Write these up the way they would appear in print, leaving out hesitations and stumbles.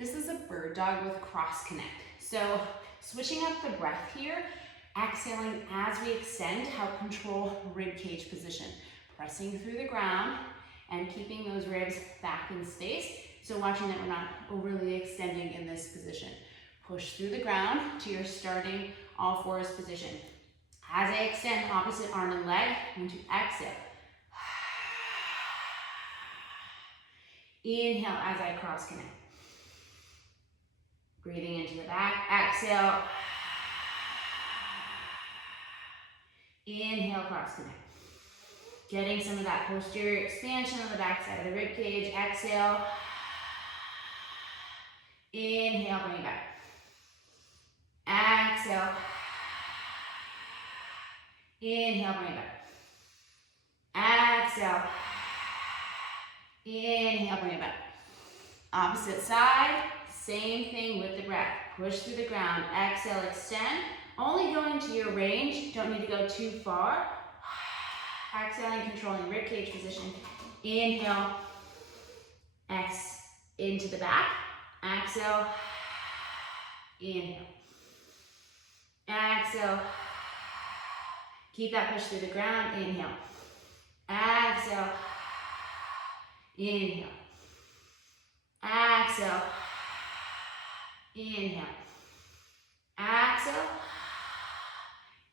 This is a bird dog with cross connect. So switching up the breath here, exhaling as we extend, help control rib cage position. Pressing through the ground and keeping those ribs back in space. So watching that we're not overly extending in this position. Push through the ground to your starting all fours position. As I extend opposite arm and leg, I'm going to exhale. Inhale as I cross connect. Breathing into the back, exhale. Inhale, cross connect. Getting some of that posterior expansion on the back side of the rib cage. Exhale. Inhale, bring it back. Exhale. Inhale, bring it back. Exhale. Inhale, bring it back. Opposite side, same thing with the breath. Push through the ground. Exhale, extend. Only going to your range. Don't need to go too far. Exhaling, controlling ribcage position. Inhale. Into the back. Exhale. Inhale. Exhale. Keep that push through the ground. Inhale. Exhale. Inhale. Exhale. Inhale. Exhale.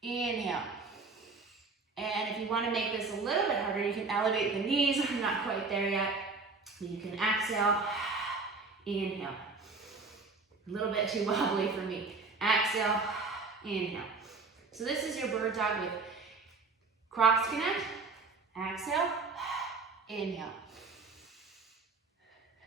Inhale. And if you want to make this a little bit harder, you can elevate the knees. I'm not quite there yet. You can exhale. Inhale. A little bit too wobbly for me. Exhale. Inhale. So this is your bird dog with cross connect. Exhale. Inhale.